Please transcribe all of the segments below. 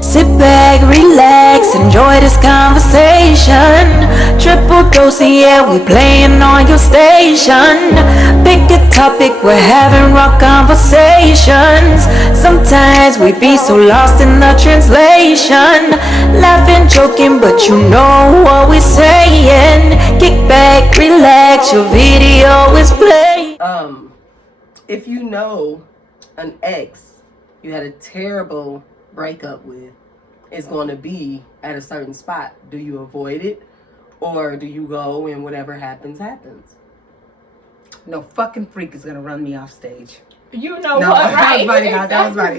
Sit back, relax, enjoy this conversation. Triple dose, yeah, we playing on your station. Pick a topic, we're having raw conversations. Sometimes we be so lost in the translation. Laughing, joking, but you know what we're saying. Kick back, relax, your video is playing. If you know an ex you had a terrible breakup with is going to be at a certain spot, do you avoid it or do you go and whatever happens happens? No fucking freak is gonna run me off stage. You know No, what, right? that was bodyguard.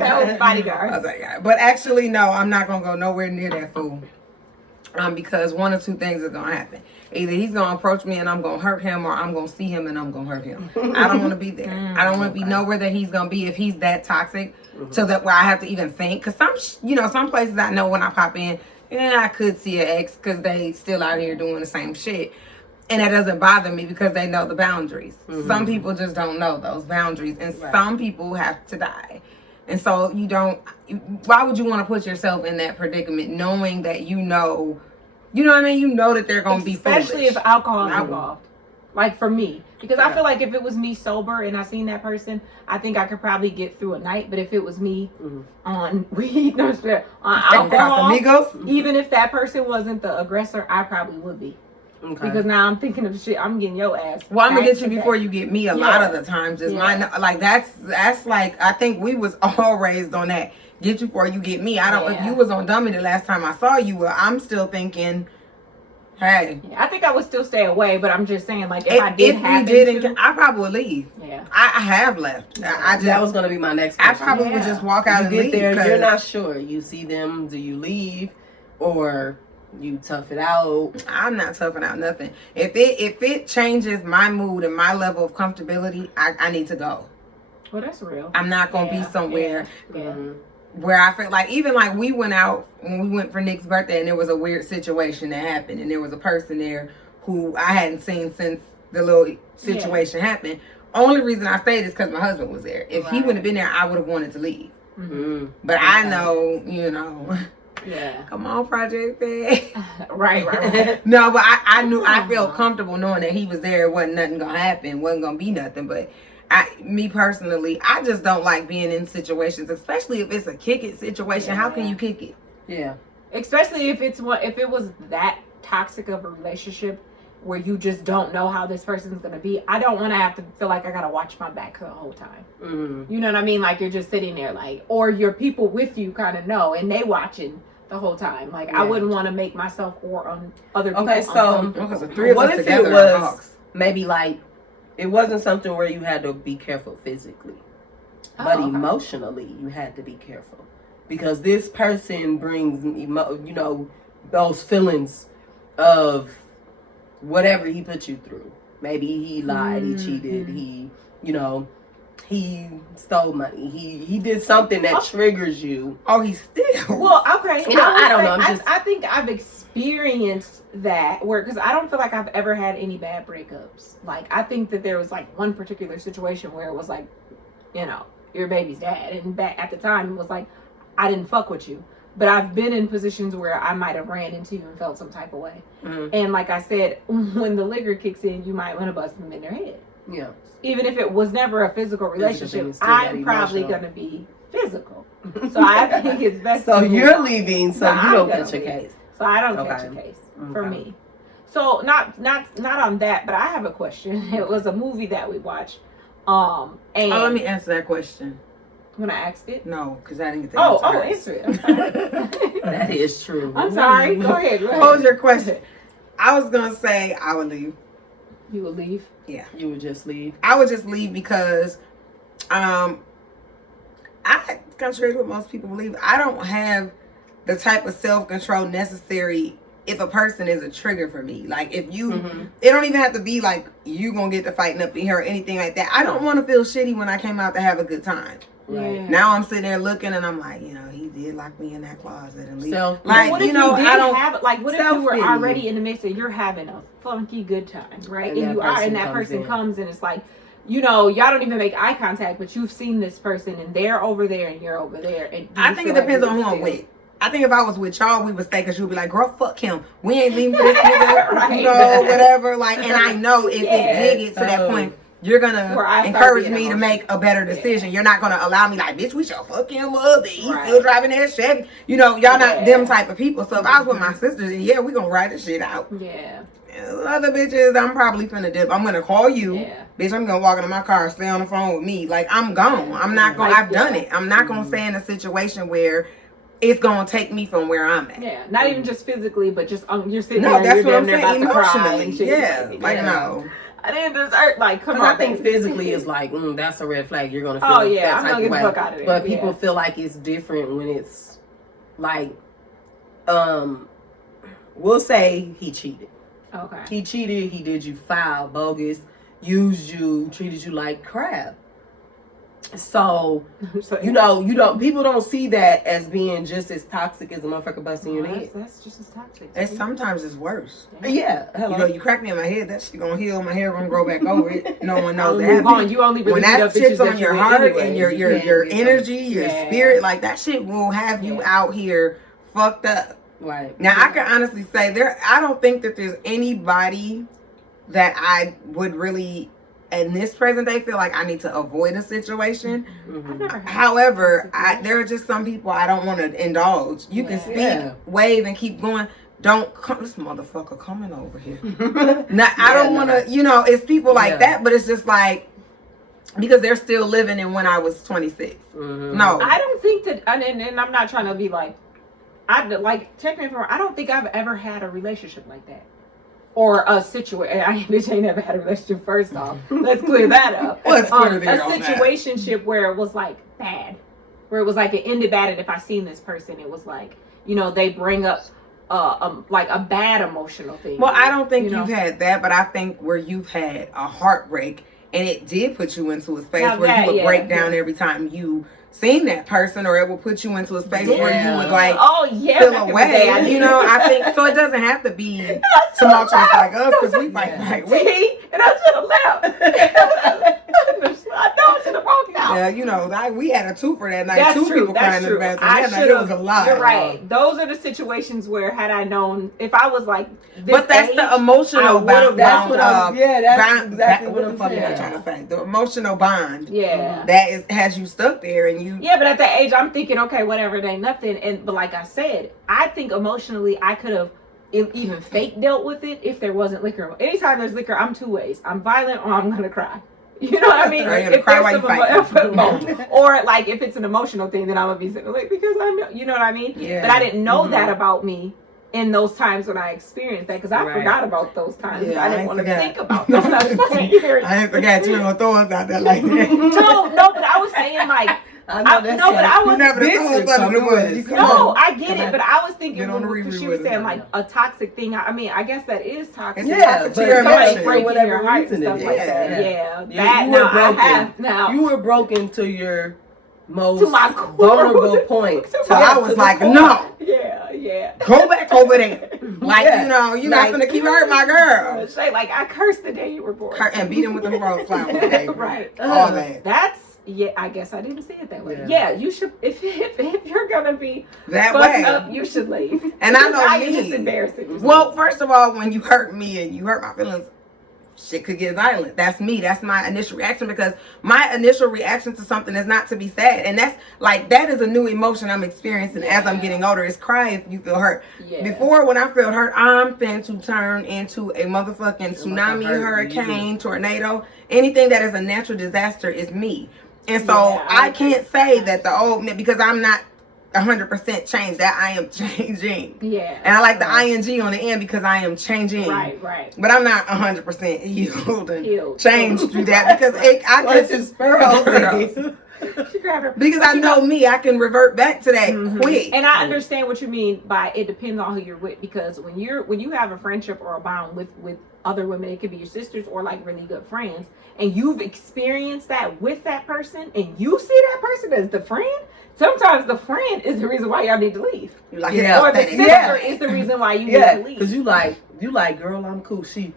That was bodyguard. I was like, yeah. But actually, no, I'm not gonna go nowhere near that fool. Because one or two things are gonna happen. Either he's gonna approach me and I'm gonna hurt him, or I'm gonna see him and I'm gonna hurt him. I don't want to be there. I don't want to be nowhere that he's gonna be if he's that toxic, so that where I have to even think. Cause some places I know when I pop in, yeah, I could see an ex because they still out here doing the same shit. And that doesn't bother me because they know the boundaries. Some people just don't know those boundaries, and some people have to die. And so why would you want to put yourself in that predicament knowing that you know what I mean? You know that they're going to be foolish. Especially if alcohol is involved. Like for me. Because I feel like if it was me sober and I seen that person, I think I could probably get through a night. But if it was me on weed, on alcohol, even if that person wasn't the aggressor, I probably would be. Okay. Because now I'm thinking of shit. I'm getting your ass. Well, I'm gonna get you before you get me. A lot of the times is mine. Like that's like I think we was all raised on that. Get you before you get me. I don't. If you was on Dummy the last time I saw you, I'm still thinking, hey. I think I would still stay away, but I'm just saying, like if I probably would leave. Yeah, I have left. That was gonna be my next question. I probably would just walk out and get leave. There, you're not sure. You see them, do you leave, or you tough it out? I'm not toughing out nothing. If it changes my mood and my level of comfortability, I need to go. Well, that's real. I'm not gonna be somewhere where I feel like, even like we went out when we went for Nick's birthday and there was a weird situation that happened and there was a person there who I hadn't seen since the little situation happened. Only reason I stayed is because my husband was there. If he wouldn't have been there, I would have wanted to leave. But I know, Yeah. Come on, Project Bay. Right. No, but I felt comfortable knowing that he was there. Wasn't nothing gonna happen. Wasn't gonna be nothing. But me personally, I just don't like being in situations, especially if it's a kick it situation. How can you kick it? Yeah. Especially if it was that toxic of a relationship where you just don't know how this person's gonna be. I don't want to have to feel like I gotta watch my back the whole time. You know what I mean? Like you're just sitting there, like, or your people with you kind of know and they watching the whole time. Like I wouldn't want to make myself or on other people. Okay, so what if it was maybe like it wasn't something where you had to be careful physically, but emotionally you had to be careful because this person brings those feelings of whatever he put you through. Maybe he lied, he cheated, he stole money. He did something that triggers you. Oh, he still. Well, okay. I don't know. I think I've experienced that because I don't feel like I've ever had any bad breakups. Like I think that there was like one particular situation where it was like, your baby's dad, and back at the time it was like, I didn't fuck with you. But I've been in positions where I might have ran into you and felt some type of way. And like I said, when the liquor kicks in, you might want to bust them in their head. Yeah. Even if it was never a physical relationship, I'm probably going to be physical. So I think it's best. So you're leaving, so you don't catch a case. So I don't catch a case for me. So not on that, but I have a question. It was a movie that we watched. And let me answer that question. When I asked it? No, because I didn't get the answer. Answer it. That is true. I'm sorry. Go ahead. What was your question? I was going to say I would leave. You would leave? Yeah. You would just leave? I would just leave because contrary to what most people believe, I don't have the type of self-control necessary if a person is a trigger for me. Like if you, it don't even have to be like you gonna get to fighting up in here or anything like that. I don't want to feel shitty when I came out to have a good time. Right. Now I'm sitting there looking and I'm like, he did lock me in that closet and leave. What if you were already in the mix and you're having a funky good time, right? And that person comes and it's like, y'all don't even make eye contact, but you've seen this person and they're over there and you're over there. And I think it depends on who I'm with. I think if I was with y'all, we would stay because you'd be like, girl, fuck him. We ain't leaving for this nigga, you know, whatever. Like, and I know if it did get to that point, you're gonna encourage me to make a better decision. You're not gonna allow me like, bitch, we shall fuck him up. He's still driving that Chevy. You know, y'all not them type of people. So if I was with my sisters, yeah, we gonna ride this shit out. Yeah. Other bitches, I'm probably finna dip. I'm gonna call you. Yeah. Bitch, I'm gonna walk into my car, stay on the phone with me. Like, I'm gone. I'm not gonna, I've done it. I'm not gonna stay in a situation where it's gonna take me from where I'm at. Yeah, not even just physically, but just you're sitting No, there, that's you're what I'm there saying. about to cry Emotionally, and shit. yeah. Like, no. I didn't deserve, like, come on. I think physically is like, that's a red flag. You're gonna feel Oh, yeah, that I'm type gonna of get way. the fuck out of there. But people feel like it's different when it's like, we'll say he cheated. Okay. He cheated. He did you foul, bogus, used you, treated you like crap. So, you know, people don't see that as being just as toxic as a motherfucker busting your head. That's just as toxic. Sometimes it's worse. Yeah. Hello. You know, you crack me in my head, that shit gonna heal, my hair gonna grow back over it. No one knows that. Move on. You only really when beat that up bitches shit's that on your you heart anyway. and your energy, your spirit, like that shit will have you out here fucked up. Right. Now I can honestly say I don't think that there's anybody that I would really in this present day feel like I need to avoid a situation. However, there are just some people I don't want to indulge. You can speak, wave, and keep going. Don't come, this motherfucker coming over here. Now, I don't want to, you know, it's people like that, but it's just like, because they're still living in when I was 26. No. I don't think that, and I'm not trying to be like, check me if I'm wrong, I don't think I've ever had a relationship like that. Or a situation. I ain't never had a relationship. First off, let's clear that up. Let's clear a situationship where it was like bad, where it was like it ended bad, and if I seen this person, it was like, you know, they bring up like a bad emotional thing. Well, I don't think you know? you've had that, but I think where you've had a heartbreak, and it did put you into a space where you would break down every time you seen that person, or it will put you into a space where you would like feel away. You know, I think so. It doesn't have to be tumultuous like us because we fight. And I should have left. I know I should have walked out. Yeah, you know, we had a twofer that night. Two people crying in the bathroom. That night, it was a lot. You're right. Those are the situations where had I known, if I was like this but that's age, the emotional bond. That's exactly what I'm trying to say. The emotional bond. Yeah. That has you stuck there, and you. Yeah, but at that age, I'm thinking, okay, whatever, it ain't nothing. But like I said, I think emotionally, I could have even fake dealt with it if there wasn't liquor. Anytime there's liquor, I'm two ways. I'm violent or I'm gonna cry. You know what I mean? If there's or like if it's an emotional thing, then I'm gonna be sitting like, because I know, you know what I mean? Yeah. But I didn't know that about me in those times when I experienced that, because I forgot about those times. Yeah, I didn't want to think about those times. I ain't forgot you were gonna throw us out there like that. No, but I was saying like. I get it, but I was thinking when she was saying like a toxic thing. I mean, I guess that is toxic. Yeah, but somebody breaking your heart and stuff like that. Yeah, you were broken to your most to my vulnerable point. So I was like, no. Yeah. Go back over there. Like, you know, you're not gonna keep hurting my girl. Like, I cursed the day you were born. And beat him with them rose flowers. Right. All that. That's. Yeah, I guess I didn't see it that way. Yeah, you should. If you're gonna be that way, up, you should leave. And I know me. Just embarrassing. Well, first of all, when you hurt me and you hurt my feelings, shit could get violent. That's me. That's my initial reaction, because my initial reaction to something is not to be sad, and that's like that is a new emotion I'm experiencing as I'm getting older. Is cry if you feel hurt. Yeah. Before, when I felt hurt, I'm fin to turn into a motherfucking tsunami, hurricane, tornado. Anything that is a natural disaster is me. And so I can't say that the old me, because I'm not 100% changed, that I am changing. Yeah. And I like the ing on the end because I am changing. Right. But I'm not 100% healed and changed through that, because I can just because I know me, I can revert back to that quick. And I understand what you mean by it depends on who you're with, because when you have a friendship or a bond with other women, it could be your sisters or like really good friends, and you've experienced that with that person, and you see that person as the friend, sometimes the friend is the reason why y'all need to leave. Or the sister is the reason why you need to leave. Because you like, girl, I'm cool. She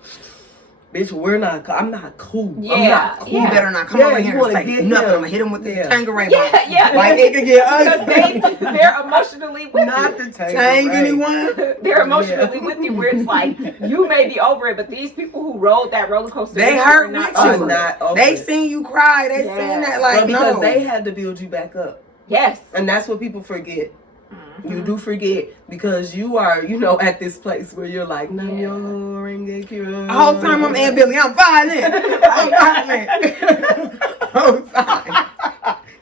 bitch, I'm not cool. I'm Yeah, not cool. You better not come over you here and wanna say get nothing. him. I'm gonna hit him with this Yeah. Tangeray Yeah, bottle. yeah. Like it could get Because ugly. they're emotionally with Not you. the Tang Tangeray. anyone? They're emotionally with you where it's like, you may be over it, but these people who rode that roller coaster They with you hurt are not with Are you. over it. not over They it. seen you cry. They Yeah. seen that. Well, Like, because no. they had to build you back up. Yes. And that's what people forget. Mm-hmm. You do forget because you are, at this place where you're like, Nam Yeah. yo renge kyo. The whole time I'm Aunt Billy, I'm violent. I'm violent. Whole time.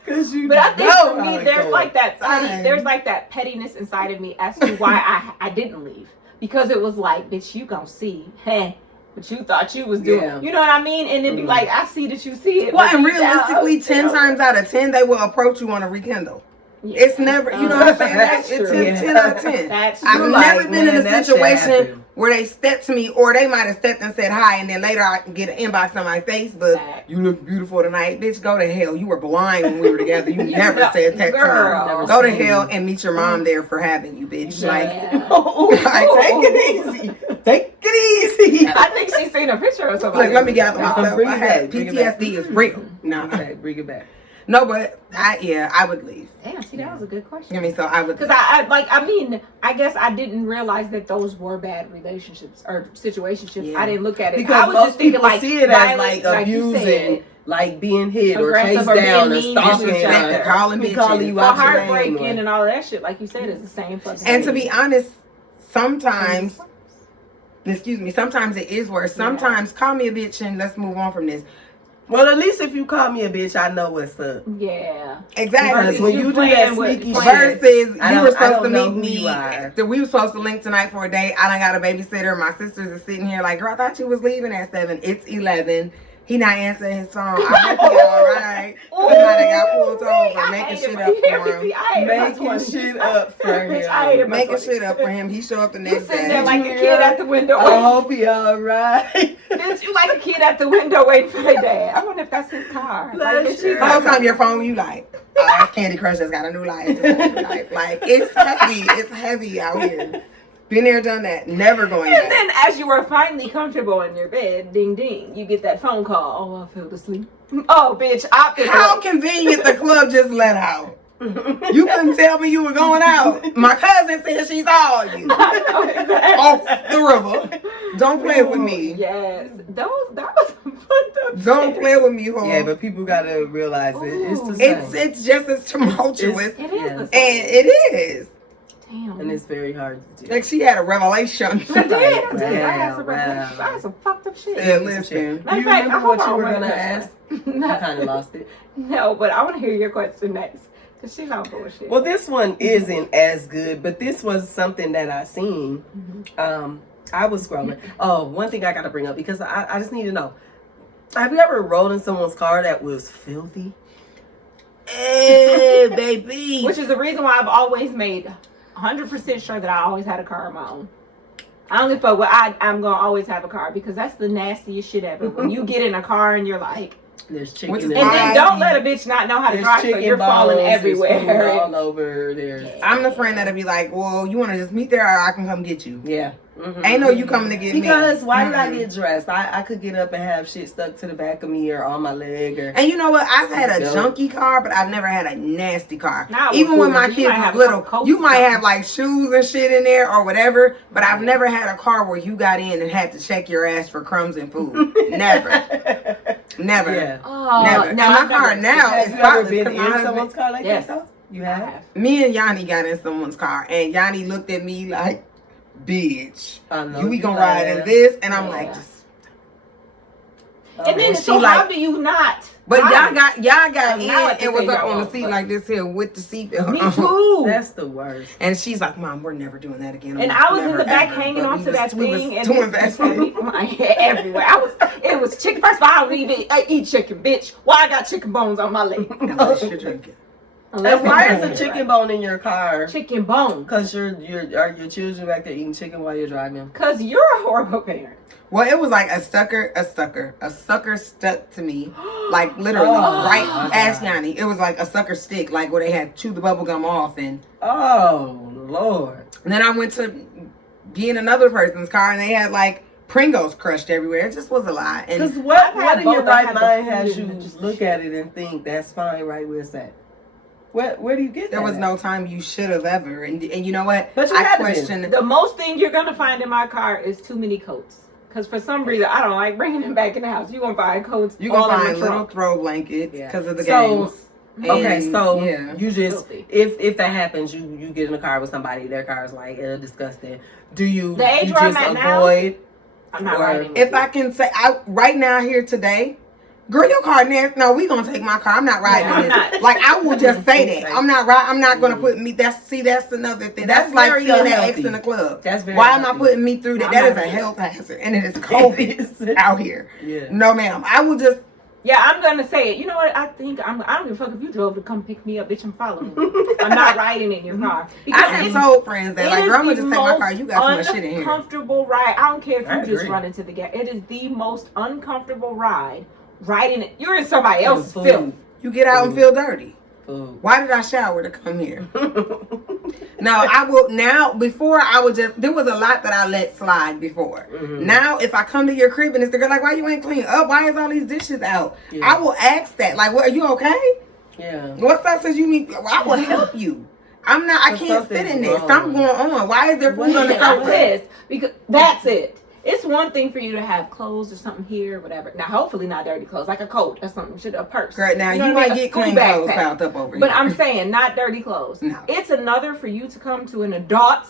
Cause you But I think know for how me, it there's goes. like that Fine. there's like that pettiness inside of me as to why I didn't leave. Because it was like, bitch, you gonna see, hey, what you thought you was doing. Yeah. You know what I mean? And it'd be like, I see that you see it. Well, but and deep down, realistically, 10 you know, times out of 10, they will approach you on a rekindle. yeah. It's never, you know what I'm saying? That's It's true. 10 out of 10. That's I've true. never Like, been in man, a that shit situation happened. where they stepped to me, or they might have stepped and said hi, and then later I can get an inbox on my Facebook. Fact. You look beautiful tonight. Bitch, go to hell. You were blind when we were together. You never Yeah, said that girl. to me. Never Go to seen hell you. and meet your mom there for having you, bitch. Yeah. Like take it easy. Take it easy. I think she's seen a picture of somebody. Look, let me gather myself. Bring it I had back, bring it back. PTSD is real. No, Okay, bring it back. no, but I would leave. Damn, see, that was a good question. I mean, so I would. Because I guess I didn't realize that those were bad relationships or situationships. Yeah. I didn't look at it. Because I was most just thinking people like see it as violent, like you abusing, said. like being hit or Aggressive chased or being down or mean to stalking, each other. Calling me calling you bitches. out Well, your name, heartbreaking or- and all of that shit, like you said, is the same fucking And to thing. be honest, sometimes it is worse. Sometimes call me a bitch and let's move on from this. Well, at least if you call me a bitch, I know what's up. Yeah. Exactly. Because when you do playing that with- sneaky Versus shit, I you were don't supposed to know meet who me. you are. We were supposed to link tonight for a date. I done got a babysitter. My sisters are sitting here like, girl, I thought you was leaving at 7. It's 11. He not answering his phone. I hope he all right. He might have got pulled over, making shit up for him. Making shit up for him. Making shit up for him. He show up the You next sitting there day. like a kid at the window. I hope he alright. Bitch, you like a kid at the window waiting for their dad. I wonder if that's his car. Like, bitch, she's The whole like, time your phone, you like, oh, that's Candy Crush just got a new life. Just got a new life. Like, it's heavy. It's heavy out here. Been there, done that. Never going and back. then as you were finally comfortable in your bed, ding ding, you get that phone call. Oh, I fell asleep. Oh, bitch, I fell How convenient the club just let out. You couldn't tell me you were going out. My cousin said she saw you off the river. Don't play with me. Yes, that was some fucked up Don't shit. play with me, whore. Yeah, but people gotta realize it. It's the Ooh. same. It's just as tumultuous, It is Yeah. the and same. it is. Damn. and it's very hard to do. Like she had a revelation. I did. I had some, Wow. I had some fucked up shit. Yeah, listen. Matter You of fact, remember I what hope I you were remember gonna this ask? one. I kind of lost it. No, but I want to hear your question next. Because she's on bullshit. Well, this one isn't as good, but this was something that I seen. I was scrolling. Oh, one thing I gotta bring up because I just need to know. Have you ever rode in someone's car that was filthy? Hey, baby. Which is the reason why I've always made 100% sure that I always had a car of my own. I don't give a fuck what I'm going to always have a car because that's the nastiest shit ever. When you get in a car and you're like, There's chicken. Which is in and it. then don't let a bitch not know how to There's drive so chicken you're falling bones, there's food everywhere. all over. There's I'm the friend that'll be like, well, you want to just meet there or I can come get you. yeah. Ain't no you coming to get me. Because why did I Mm-mm. get dressed? I could get up and have shit stuck to the back of me or on my leg or. And you know what? I've had a Yo. junky car, but I've never had a nasty car. Nah, Even well, when my you kids might was have little, coats you or might something. have like shoes and shit in there or whatever. But I've never had a car where you got in and had to check your ass for crumbs and food. Never, never, Yeah. Oh, never. no, And my I've car never- now Have is you ever spotless been 'cause my in husband- someone's car like Yes. that though? You I have? have. Me and Yanni got in someone's car, and Yanni looked at me like, "Bitch, I know. we gonna ride in this?" And I'm like, Yeah. just. And then, And so she how like- do you not? But drive? y'all got Well, in now I can and was say up y'all on the won't, seat but- like this here with the seatbelt. Me on. too. That's the worst. And she's like, "Mom, we're never doing that again." I'm And like, I was in "Never, the back ever." hanging But on to that we thing, and doing this that. had me flying everywhere. It was chicken. First of all, I don't even eat chicken, bitch. Why I got chicken bones on my leg? Unless you're drinking. And why is I'm a chicken bone in your car? chicken bones? Because are your children back there eating chicken while you're driving? Because you're a horrible parent. Well, it was like a sucker stuck to me, like literally Oh, right my as God. Yanni. It was like a sucker stick, like where they had chewed the bubble gum off, and Oh Lord. then I went to be in another person's car, and they had like Pringles crushed everywhere. It just was a lot. Because And what I've had in your both. I've right had the mind food has and you just look at it and think that's fine right where it's at? Where do you get there that was at? no time you should have ever. And you know what? But you I had to be. question. The most thing you're gonna find in my car is too many coats. Because for some reason I don't like bringing them back in the house. You're gonna find coats. You all can in find the little trunk. throw blankets Yeah. because of the So, games. Okay, And, so yeah. you just Filthy. if that happens, you get in a car with somebody, their car is like disgusting. Do you The age you where I'm just at now, avoid? I'm not Or riding. If I can say, right now here today, girl, your car nasty. No, we gonna take my car. I'm not riding Yeah, in I'm this. not. Like I will just say that I'm not right. I'm not gonna Mm. put me. That's another thing. That's That's like very seeing that unhealthy. ex in the club. That's very Why am I healthy. putting me through that? I'm That is not a either. health hazard, and it is COVID out here. Yeah. No, ma'am. I will just. Yeah, I'm gonna say it. You know what? I think I don't give a fuck if you drove to come pick me up, bitch. I'm following you. I'm not riding in your car. Because I have it's- told friends that it like, is girl, I'm gonna the just take my car. most You got so much shit in here. uncomfortable ride. I don't care if I you just agree. run into the gas. It is the most uncomfortable ride. Riding it, you're in somebody else's Food. filth. You get out and feel dirty. Food. Why did I shower to come here? No, I will now. Before I would just. There was a lot that I let slide before. Mhm. Now, if I come to your crib and it's the girl like, why you ain't clean up? Why is all these dishes out? Yeah. I will ask that. Like, what? Are you okay? Yeah. What substance you need? I will help you. I'm not. I But can't sit something's in this. wrong. Something going on. Why is there food on the And I'm sofa? pissed because that's it. It's one thing for you to have clothes or something here, whatever. Now, hopefully not dirty clothes, like a coat or something, a purse. Girl, now know you what I might mean? A get school clean clothes backpack. piled up over But here. I'm saying not dirty clothes. No. It's another for you to come to an adult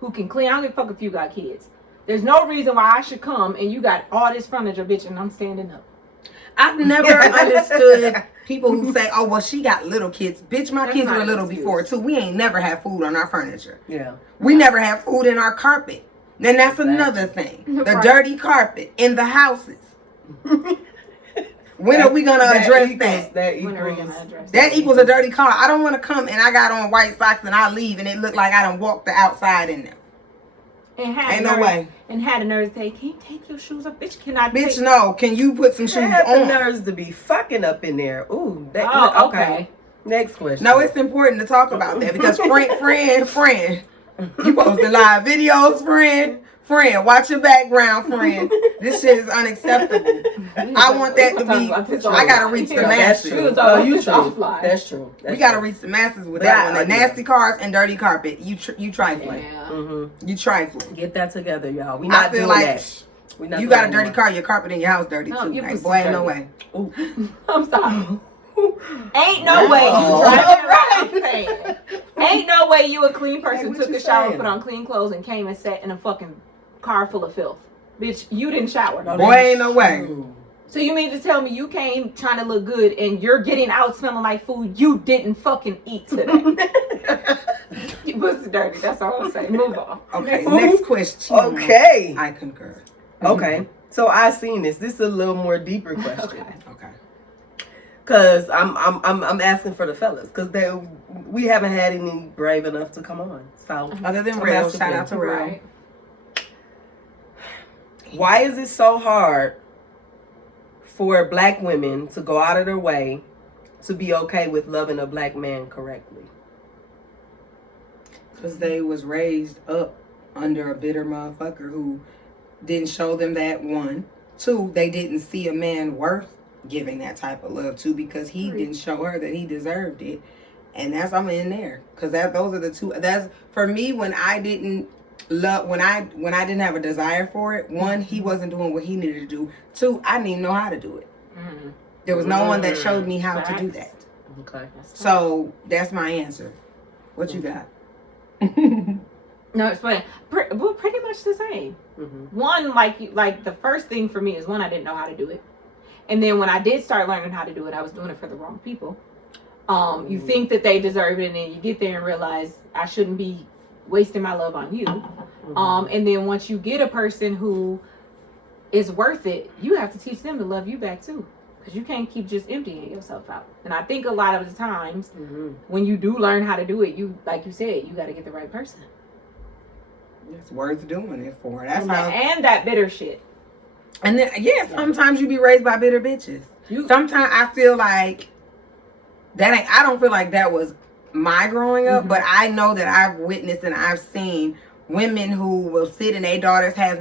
who can clean. I don't give a fuck if you got kids. There's no reason why I should come and you got all this furniture, bitch, and I'm standing up. I've never understood people who say, "Oh, well, she got little kids." Bitch, my That's kids not were an little excuse. before too. We ain't never had food on our furniture. Yeah. We never have food in our carpet. Then that's Exactly. another thing. The Right. dirty carpet in the houses. When are we gonna address that? That When are we equals. gonna address That equals a dirty car. I don't want to come and I got on white socks and I leave and it look like I done walked the outside in them. And had Ain't a no nurse- way. And had a nurse say, "Can you take your shoes off, bitch? Can I Bitch, take?" no. Can you put some They shoes have the on? nerves to be fucking up in there. Ooh. That, Oh, okay. Next question. No, it's important to talk about that because friend, you posting live videos, friend, watch your background, friend. This shit is unacceptable. I want that to be. I gotta reach the That's masses. true. That's Oh, you It's true. offline. That's true. We gotta reach the masses with But that I one. The argue. nasty cars and dirty carpet. You trifling. Yeah. Mm-hmm. You trifling. Get that together, y'all. We I not feel doing like that. We not you doing got a that dirty more. car. Your carpet in your house dirty No, too. your Like, pussy's boy, ain't no dirty. way. Ooh. I'm sorry. Ain't no way you Oh. driving around saying. Ain't no way you a clean person what took you a shower, saying? put on clean clothes, and came and sat in a fucking car full of filth. Bitch, you didn't shower. No, Boy, that's ain't no way. true. So you mean to tell me you came trying to look good and you're getting out smelling like food you didn't fucking eat today? You pussy dirty. That's all I'm saying. Move on. Okay, Ooh. next question. Okay. I concur. Okay. So I seen this. This is a little more deeper question. Okay. Okay. Cause I'm asking for the fellas. Cause we haven't had any brave enough to come on. So Other than I'm real, asking shout for out to you. real. Right. Why is it so hard for black women to go out of their way to be okay with loving a black man correctly? Because they was raised up under a bitter motherfucker who didn't show them that, one. Two, they didn't see a man worth giving that type of love to because he didn't show her that he deserved it. And that's, I'm in there. Because those are the two. That's, for me, when I didn't love, when I didn't have a desire for it, one, he wasn't doing what he needed to do. Two, I didn't even know how to do it. Mm. There was no one that showed me how to do Facts. that. Okay. So that's my answer. What you got? No, it's funny. We're pretty much the same. Mm-hmm. One, like the first thing for me is one, I didn't know how to do it, and then when I did start learning how to do it, I was doing it for the wrong people. You think that they deserve it, and then you get there and realize I shouldn't be wasting my love on you. And then once you get a person who is worth it, you have to teach them to love you back too, because you can't keep just emptying yourself out. And I think a lot of the times Mm-hmm. when you do learn how to do it, you, like you said, you got to get the right person. It's worth doing it for. That's Like, how. and that bitter shit. And then, yeah, sometimes you be raised by bitter bitches. You Sometimes I feel like that I don't feel like that was my growing up, Mhm. but I know that I've witnessed and I've seen women who will sit and their daughters have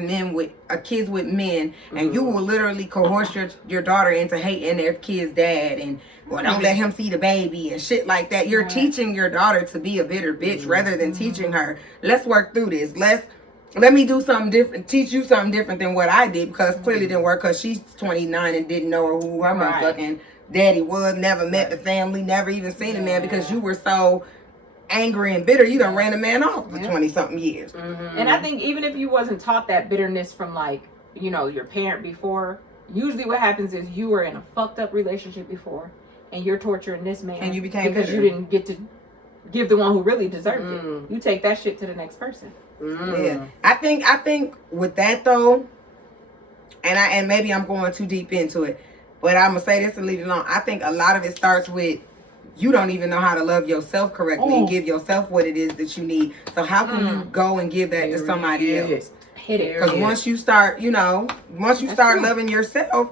kids with men, and you will literally coerce your daughter into hating their kid's dad and well, don't let him see the baby and shit like that. You're teaching your daughter to be a bitter bitch rather than teaching her, let's work through this. Let me do something different, teach you something different than what I did, because clearly didn't work, because she's 29 and didn't know who her motherfucking daddy was, never met the family, never even seen a man, because you were so angry and bitter, you done ran a man off for 20-something years. And I think even if you wasn't taught that bitterness from like, you know, your parent before, usually what happens is you were in a fucked up relationship before and you're torturing this man And you became because bitter. you didn't get to give the one who really deserved it. You take that shit to the next person. Yeah. I think with that though, and maybe I'm going too deep into it, but I'm gonna say this and leave it alone. I think a lot of it starts with you don't even know how to love yourself correctly and give yourself what it is that you need. So how can you go and give that to somebody else? Hit it. Because once you start, loving yourself,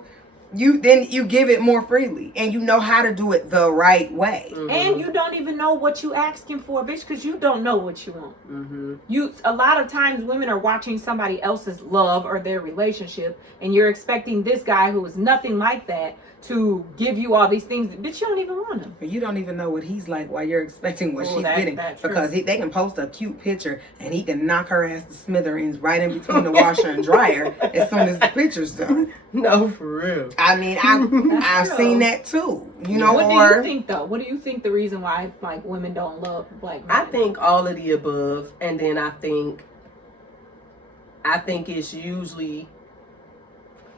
you give it more freely, and you know how to do it the right way. And you don't even know what you asking for, bitch, because you don't know what you want. You a lot of times women are watching somebody else's love or their relationship, and you're expecting this guy who is nothing like that to give you all these things, bitch, you don't even want him. You don't even know what he's like while you're expecting what she's getting, because they can post a cute picture and he can knock her ass to smithereens right in between the washer and dryer as soon as the picture's done. No, for real. I mean, I've seen that too. You know, what do you think though? What do you think the reason why like women don't love black men? I think all of the above, and then I think it's usually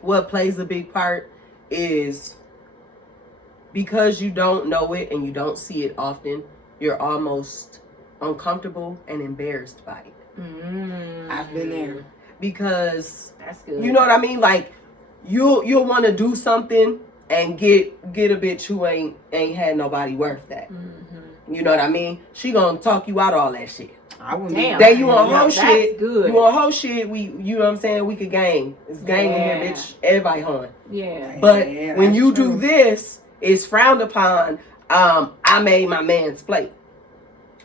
what plays a big part is because you don't know it and you don't see it often, you're almost uncomfortable and embarrassed by it. I've been there. Because that's good. You know what I mean? Like you'll want to do something and get a bitch who ain't had nobody worth that. You know what I mean? She gonna talk you out of all that shit. I wouldn't. Damn. That you want whole shit. Good. You want whole shit. You know what I'm saying? We could gang. It's gang in here, bitch. Everybody hoeing. Yeah. But Yeah, when you true. do this, it's frowned upon. I made my man's plate.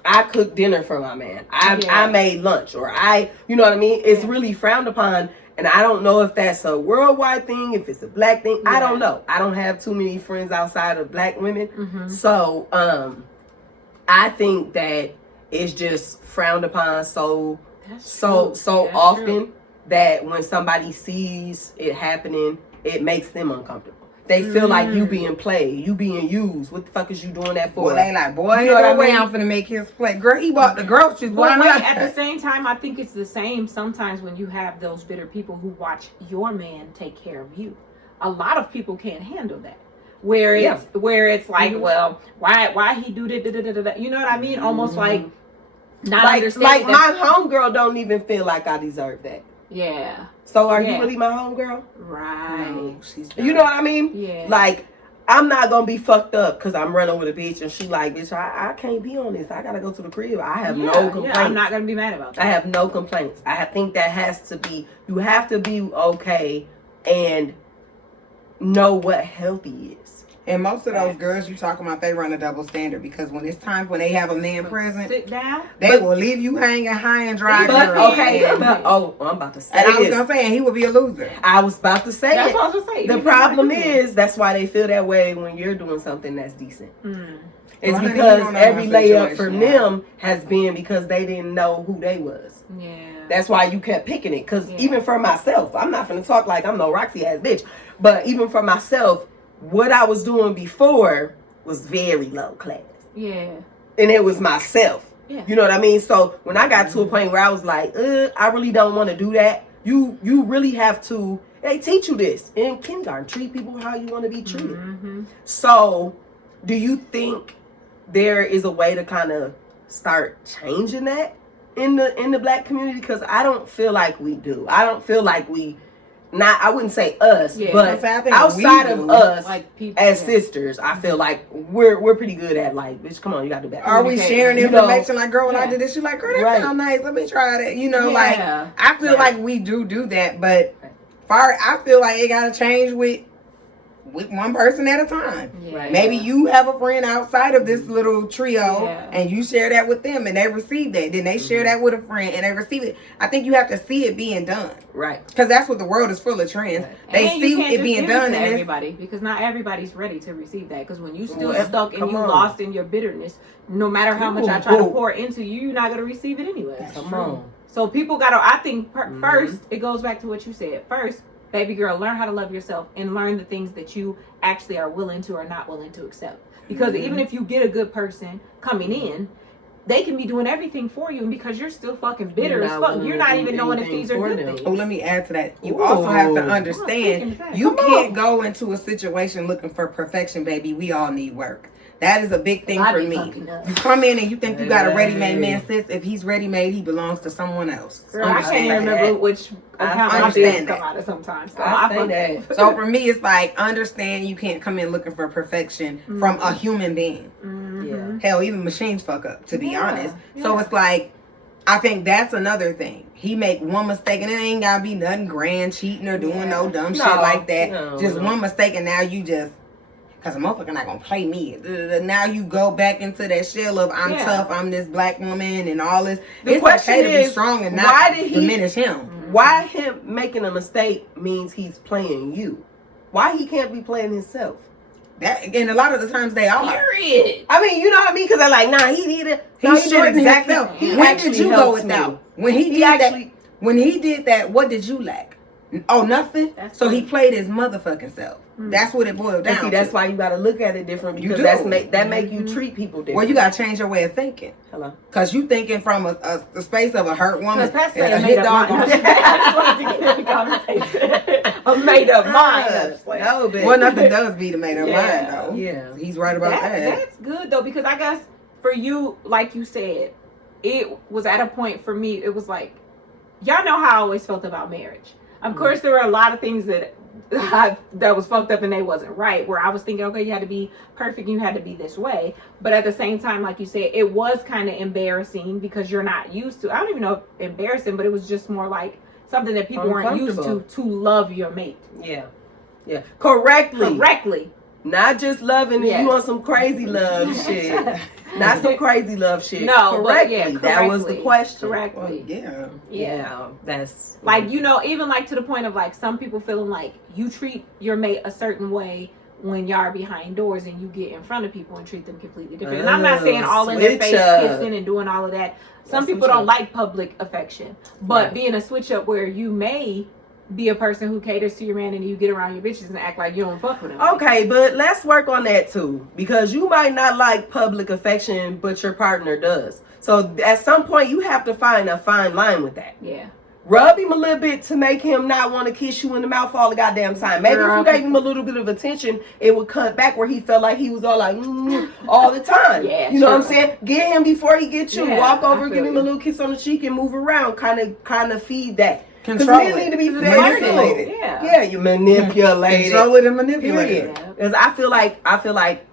I cooked dinner for my man. I made lunch, or you know what I mean? It's really frowned upon. And I don't know if that's a worldwide thing, if it's a black thing. I don't know. I don't have too many friends outside of black women. So I think that it's just frowned upon so often true. that when somebody sees it happening, it makes them uncomfortable. They feel like you being played, you being used. What the fuck is you doing that for? Well, they like, boy, You know what I way mean? I'm finna make his plate. Girl, he bought the groceries. Why But not? at the same time, I think it's the same sometimes when you have those bitter people who watch your man take care of you. A lot of people can't handle that. Where it's like, well, why he do that? You know what I mean? Almost like not understanding. Like my homegirl don't even feel like I deserve that. Yeah. So are you really my homegirl? Right. No, she's You know what I mean? Yeah. Like, I'm not gonna be fucked up because I'm running with a bitch and she like, bitch, I can't be on this. I gotta go to the crib. I have no complaints. I'm not gonna be mad about that. I have no complaints. I think that has to be, you have to be okay and know what healthy is. And most of those girls you talking about, they run a double standard, because when it's time when they have a man present, Sit down. they will leave you hanging high and dry. But girl. okay, And I'm about to say I was this. gonna say, and he would be a loser. I was about to say That's it. what I was gonna say. The problem is that's why they feel that way when you're doing something that's decent. It's Well, I think because you don't know every my layup from situation. them has been because they didn't know who they was. Yeah. That's why you kept picking it. Because even for myself, I'm not gonna talk like I'm no Roxy ass bitch, but even for myself, what I was doing before was very low class. Yeah. And it was myself. Yeah. You know what I mean? So when I got to a point where I was like, I really don't want to do that. You really have to, they teach you this in kindergarten. Treat people how you want to be treated. So do you think there is a way to kind of start changing that in the black community? Because I don't feel like we do. I don't feel like we, not, I wouldn't say us, but I think outside we of do. us, Like people as sisters, I feel like we're pretty good at, like, bitch, come on, you gotta do better. Are we sharing You know, information like, girl, when I yeah. did this, you like, girl, that Right. sound nice. Let me try that. You know, Yeah. like, I feel like we do that, but I feel like it gotta change with with one person at a time. Yeah. Maybe you have a friend outside of this little trio Yeah. and you share that with them and they receive that. Then they share that with a friend and they receive it. I think you have to see it being done. Right. Because that's what the world is full of trends. They And you see can't it just being give it done to and it's, everybody, because not everybody's ready to receive that. Because when you still Well, stuck and come you on. lost in your bitterness, no matter how much I try to pour into you, you're not gonna receive it anyway. Come on. So people gotta, I think first, it goes back to what you said. First, baby girl, learn how to love yourself and learn the things that you actually are willing to or not willing to accept. Because even if you get a good person coming in, they can be doing everything for you, and because you're still fucking bitter You're as not fuck, willing you're to not do even knowing if anything these are for good them. things. oh, let me add to that. You Ooh. also have to speaking understand of that. you Come can't on. go into a situation looking for perfection, baby. We all need work. That is a big thing I for be me. fucking up. You come in and you think you got a ready-made Hey. man, sis. If he's ready-made, he belongs to someone else. Girl, I can't even Understand remember that. which account I my bills understand come that. out of sometimes. So I say fuck that. that. So for me, it's like, understand you can't come in looking for perfection from a human being. Mhm. Yeah. Hell, even machines fuck up, to be Yeah, honest. So yeah. it's like, I think that's another thing. He make one mistake and it ain't gotta be nothing grand, cheating or doing no dumb shit No, like that. no, just no. one mistake and now you just, cause a motherfucker not gonna play me. Now you go back into that shell of I'm Yeah. tough, I'm this black woman and all this. The It's question okay to be is, strong and why not did he- diminish him. Why him making a mistake means he's playing you? Why he can't be playing himself? That and a lot of the times they are. Period. I mean, you know what I mean? Because I'm like, nah, he needed. He No, should doing exactly. himself. He When actually did you go helps without? me. When he He did that. actually. When he did that, what did you lack? Oh, nothing. That's So he good. played his motherfucking self. That's what it boiled down. And see, that's to. why you got to look at it different, You because do. that's make you treat people different. Well, you gotta change your way of thinking. Hello. Cause you thinking from the space of a hurt woman. Because Pastor and said a a hit made dog up mind. on- I just wanted to get in the conversation. A made up mind. No, but Well, nothing does beat a made up Yeah. mind though. Yeah. He's right about that. That's good though, because I guess for you, like you said, it was at a point for me, it was like, y'all know how I always felt about marriage. Of course, there were a lot of things that that was fucked up and they wasn't right, where I was thinking, okay, you had to be perfect, you had to be this way. But at the same time, like you said, it was kind of embarrassing because you're not used to, I don't even know if embarrassing, but it was just more like something that people weren't used to love your mate Yeah. Yeah. Correctly. correctly. Not just loving it. Yes. You want some crazy love shit. Not some crazy love shit. No, but correctly. yeah, That was the correctly. question. Well, Correctly. yeah. Yeah. That's Like, you know, even like to the point of like some people feeling like you treat your mate a certain way when y'all are behind doors and you get in front of people and treat them completely different. And I'm not saying all in their Switch face up. kissing and doing all of that. Some Switch people don't up. like public affection. But Right. being a switch up where you may be a person who caters to your man and you get around your bitches and act like you don't fuck with them. Okay, but let's work on that too, because you might not like public affection, but your partner does. So at some point, you have to find a fine line with that. Yeah. Rub him a little bit to make him not want to kiss you in the mouth all the goddamn time. Maybe Girl, if you gave him a little bit of attention, it would cut back where he felt like he was all like all the time. Yeah, you know what I'm sure. saying? Get him before he gets you. Yeah, Walk I over, feel give him you. a little kiss on the cheek, and move around. Kind of feed that. Because Control men it. need to be Manipulate it. Yeah. Yeah, you manipulate it. Control it and manipulate Period. it. Yeah. Because I feel like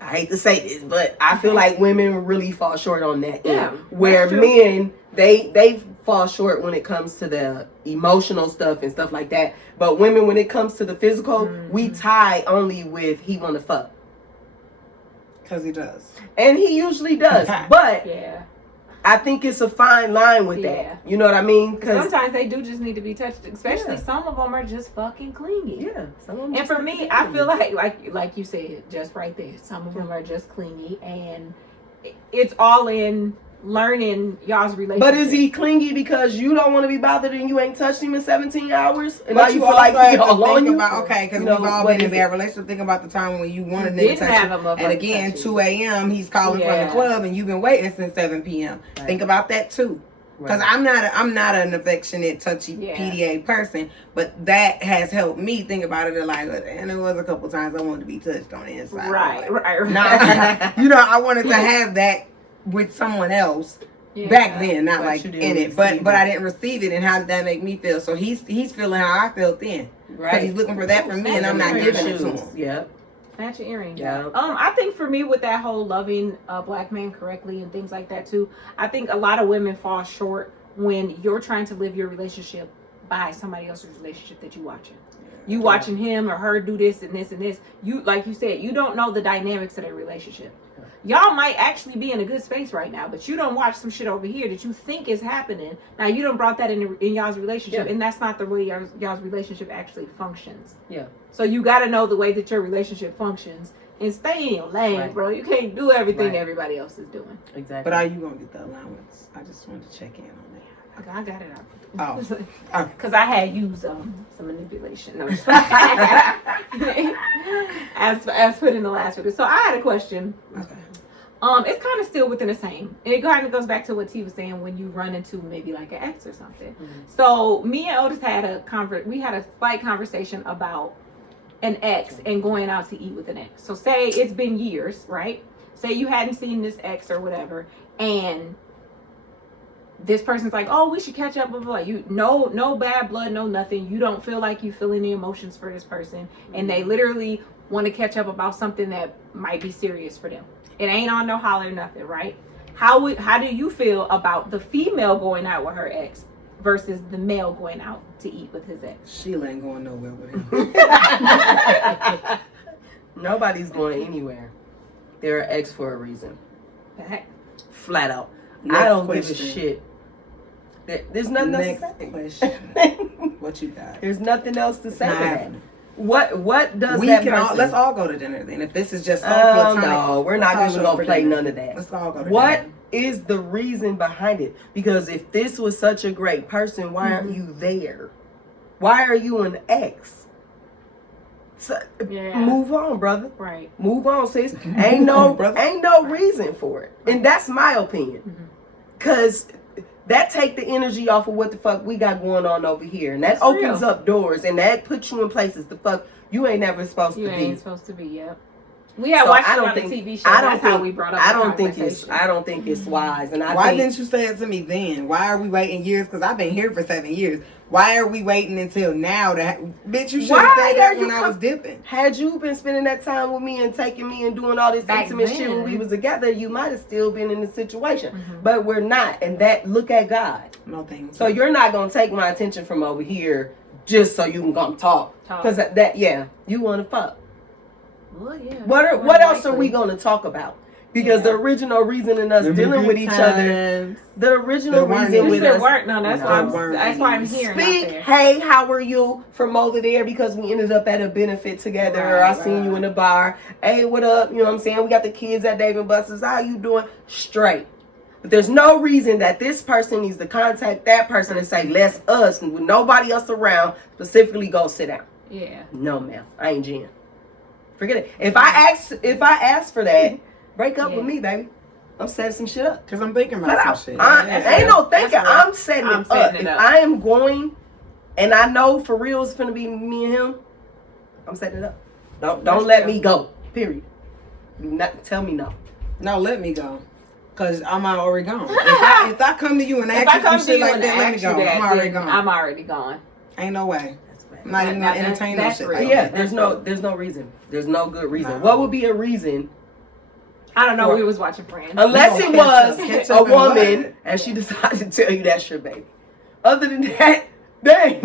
I hate to say this, but I feel like women really fall short on that. Yeah, end. Where that's true. men they fall short when it comes to the emotional stuff and stuff like that. But women, when it comes to the physical, we tie only with he want to fuck, Cause he does. and he usually does. But Yeah. I think it's a fine line with Yeah. that. You know what I mean? Because Sometimes they do just need to be touched, especially Yeah. some of them are just fucking clingy. yeah, some of them And just for need me, to I be. feel like you said just right there, some of them are just clingy, and it's all in learning y'all's relationship. But is he clingy because you don't want to be bothered and you ain't touched him in 17 hours? And now But you you feel like also he have to all on think you? about, okay, because You know, we've all what been in is bad it? relationships. Think about the time when you wanted a You nigga didn't touch have you. a motherfucker And again, touch you. 2 a.m. he's calling from Yeah. the club and you've been waiting since 7 p.m. Right. Think about that too. Because Right. I'm not an affectionate, touchy Yeah. PDA person, but that has helped me think about it like, and it was a couple times I wanted to be touched on the inside. right. Nah, you know, I wanted to have that with someone else Yeah. back then, not But like you in didn't it, but receive I it. didn't receive it, and how did that make me feel? So he's feeling how I felt then, because he's looking for that from me, and I'm not giving it to him. Yeah. Snatch your earring. Yeah. I think for me with that whole loving a black man correctly and things like that too, I think a lot of women fall short when you're trying to live your relationship by somebody else's relationship that you're watching. You watching him or her do this and this and this. You, like you said, you don't know the dynamics of their relationship. Y'all might actually be in a good space right now, but you don't watch some shit over here that you think is happening. Now you don't brought that in y'all's relationship, and that's not the way y'all's relationship actually functions. Yeah. So you got to know the way that your relationship functions and stay in your lane, bro. You can't do everything everybody else is doing. Exactly. But are you gonna get the allowance? I just wanted to check in on that. Okay, I got it out. Oh. Because I had used some manipulation. No, as put in the last video. So I had a question. Okay. It's kind of still within the same. It kind of goes back to what T was saying when you run into maybe like an ex or something. Mm-hmm. So me and Otis had a slight conversation about an ex and going out to eat with an ex. So say it's been years, right? Say you hadn't seen this ex or whatever, and this person's like, oh, we should catch up, blah, blah, blah. You no bad blood, no nothing. You don't feel like you feel any emotions for this person, and they literally want to catch up about something that might be serious for them. It ain't on no holler, nothing, right? How do you feel about the female going out with her ex versus the male going out to eat with his ex? Sheila ain't going nowhere with him. Nobody's going anywhere. They're an ex for a reason. Back. Flat out. Next I don't question. give a shit. There's nothing else Next to say. question. What you got? There's nothing else to say Not to that. happening. What does We that can person? let's all go to dinner then. If this is just so platonic, no, we're not let's even all gonna go play for dinner. none of that. Let's all go to What dinner. is the reason behind it? Because if this was such a great person, why aren't Mm-hmm. you there? Why are you an ex? So, Yeah. Move on, brother. Right. Move on, sis. Ain't no Brother. ain't no reason for it. And that's my opinion. Mhm. Cause that take the energy off of what the fuck we got going on over here. And that That's opens real. up doors and that puts you in places the fuck you ain't never supposed You to ain't be. supposed to be. Yep. We had So watched I it don't on the think- TV show. I don't That's how think- we brought up. I the don't think it's conversation. wise. And I Why think didn't you say it to me then? Why are we waiting years? Because I've been here for 7 years. Why are we waiting until now bitch, you should have Why said are that you when I was dipping. had you been spending that time with me and taking me and doing all this Back intimate shit when then. we was together, you might have still been in the situation. Mhm. But we're not. And that look at God. No thanks. So you're not gonna take my attention from over here just so you can come talk. Because that you wanna fuck. Well, yeah. What else are we gonna talk about? Because the original reason in us dealing with each other, the original There weren't reason any. with There us. weren't. No, that's No, why there weren't that's why I'm any. here. Speak, Not there. hey, how are you from over there? Because we ended up at a benefit together. Or I seen you in the bar. Hey, what up? You know what I'm saying? We got the kids at Dave and Buster's. How you doing? Straight. But there's no reason that this person needs to contact that person and say, let's us, with nobody else around, specifically go sit down. Yeah. No, ma'am. I ain't Jen. Forget it. If I ask for that, break up with me, baby. I'm setting some shit up. Because I'm thinking Flat about out. some shit. Ain't no thinking. That's real. I'm setting I'm it setting up. it If up. I am going, and I know for real it's gonna be me and him, I'm setting it up. Don't That's let real. me go. Period. Do not tell me no. No, let me go. Because I'm already gone. If I come to you and If ask I you come some to shit you like and that, let me ask go. you that, I'm already then gone. I'm already gone. Ain't no way. That's right. I'm not even going to entertain no that's shit real. like Yeah, that. there's no reason. There's no good reason. No. What would be a reason I don't know. For- We was watching Friends. unless No, it catch was up. Catch a up in woman what? and she decided to tell you that's your baby? Other than that, there ain't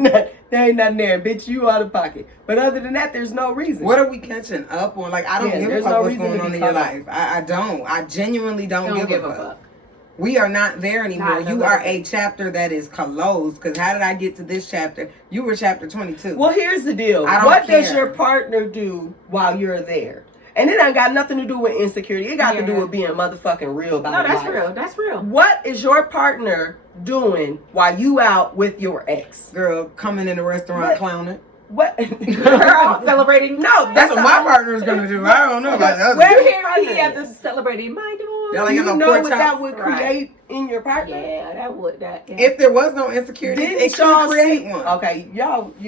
nothing there, bitch. You out of pocket. But other than that, there's no reason. What are we catching up on? Like, I don't Yeah, give a there's fuck no what's reason going to on be in your caught up. life. I don't. I genuinely don't Don't give a fuck. We are not there anymore. Not a You little are a chapter that is closed. Because how did I get to this chapter? You were chapter 22. Well, here's the deal. I don't What does care. your partner do while you're there? And it ain't got nothing to do with insecurity. It got to do Yeah. with being motherfucking real about No, that's life. real. That's real. What is your partner doing while you out with your ex? Girl, coming in the restaurant What? clowning. What? Girl, celebrating. No, That's what my all- partner's going to do. I don't know about the other. Where- Here he at the celebrating my door. Y'all ain't You got no know pork what chops. that would Right. create in your partner? Yeah, that would. That. Yeah. If there was no insecurity, Didn't it y'all could create see? one. Okay,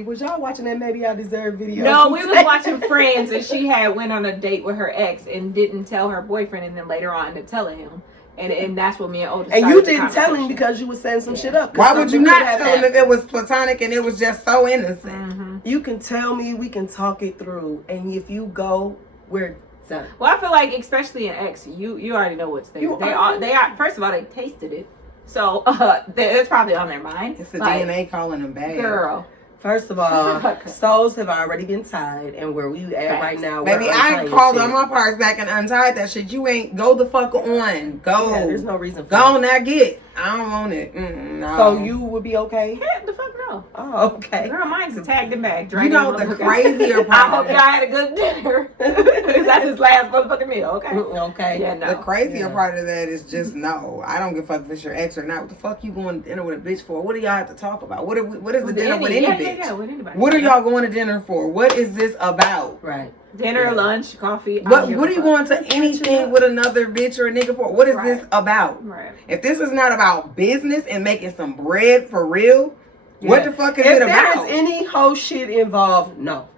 was y'all watching that Maybe I Deserve video? No, we was watching Friends, and she had went on a date with her ex and didn't tell her boyfriend, and then later on ended up telling him, and that's what me and Otis. And started you the didn't tell him conversation. because you was setting some shit up. 'cause Why would you something not could have tell him if happened. it was platonic and it was just so innocent? Mhm. You can tell me, we can talk it through, and if you go, we're done. Well, I feel like especially in X, you already know what's there. You They already are first of all they tasted it, so it's probably on their mind. It's the Like, DNA calling them bad. girl. First of all, souls have already been tied, and where we at right now, Baby, we're I untying called shit. on my parts back and untied that shit. You ain't go the fuck on. Go. Yeah, there's no reason for Go that. on now, get. I don't want it. No. So you would be okay? Yeah, the fuck no. Oh, okay. Girl, mine's tagged him back. You know the crazier I part. hope y'all had a good dinner. Because that's his last motherfucking meal, okay? Okay. Yeah, no. The crazier Yeah. part of that is just no. I don't give a fuck if it's your ex or not. What the fuck you going to dinner with a bitch for? What do y'all have to talk about? What is the dinner with any bitch? Yeah, with anybody. What are y'all going to dinner for? What is this about? Right. Dinner, Yeah. lunch, coffee. What are you going to anything with another bitch or a nigga for? What is Right. this about? Right. If this is not about business and making some bread for real, what the fuck is if it about? there is any whole shit involved, no.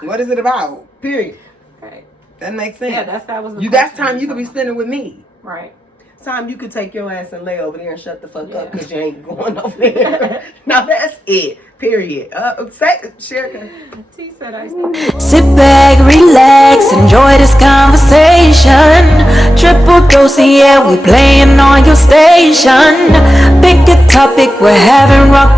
What is it about? Period. Okay. That makes sense. Yeah, that was the That's question. time you could be spending with me. Right. Time you could take your ass and lay over there and shut the fuck Yeah. up because you ain't going over there. Now that's it. Period. Sherika. T said I Sit back, relax, enjoy this conversation. Triple dose, yeah, we playing on your station. Pick a topic, we're having rock